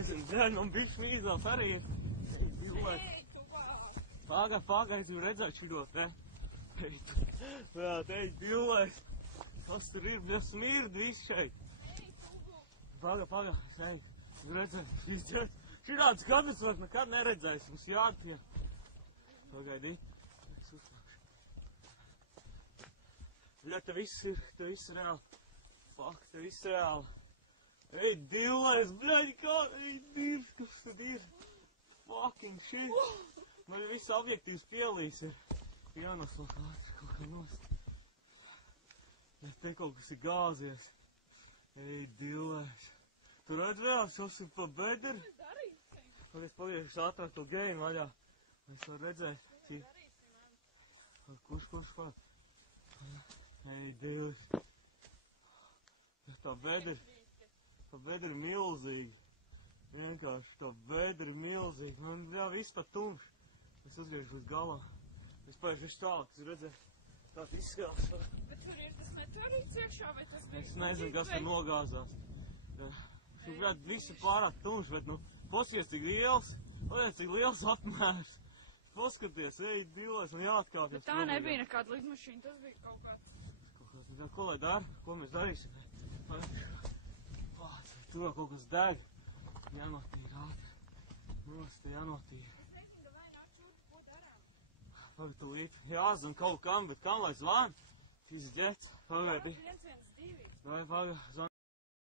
Nezinu, dēļ, man bišķi mīzās arī ir. Pagaid, es redzēju šidot, ne? Jā, teikt, billēs. Kas tur ir? Bļa smird viss šeit. Pagaid, es redzēju. Šidāds kāpēc vairs nekad neredzējis, mums jāpie. Pagaidī. Es uzlākšu. Bļa, te viss ir reāli. Fuck, te viss reāli. Ej, dillēs, bļaļ, kā? Ej, dirs, kas tad ir? Fucking shit. Man viss objektīvs pielīs ir. Jānoslāk ātri kaut kā nost. Ja te kaut kas ir gāzies. Ej, dillēs. Tu redz vēl, šos ir pa bedri? Es paliešu ātrāk to game vaļā. Es varu redzēt. Kurš pār? Ej, dillēs. Tā bedri ir milzīgi. Vienkārši tā bedri ir milzīgi. Man jā, viss pat tumšs. Es uzgriežu līdz galā. Es paiešu visu tālāk, es redzēju. Tāda izskās. Bet tur ir tas meteorīts iekšā, vai tas bija? Es nezinu, kas tur nogāzās. Šobrīd viss ir pārāk tumšs, bet, paskaties, cik liels. Paskaties, cik liels apmērs. Paskaties, ej, dillēs, man jāatkāpjas. Bet tā nebija nekāda lidmašīna, tas bija kaut kāds. Ko lai dara? Ko mēs darīsim? Tur vēl kaut kas deg. Jānotīra ātri. Te jānotīra. Pagaid, tu līdz jāzvan kaut kam, bet kam lai zvan? Šis ģets. Pagaidi. Viens, divi. Vai, pagaid, zvan.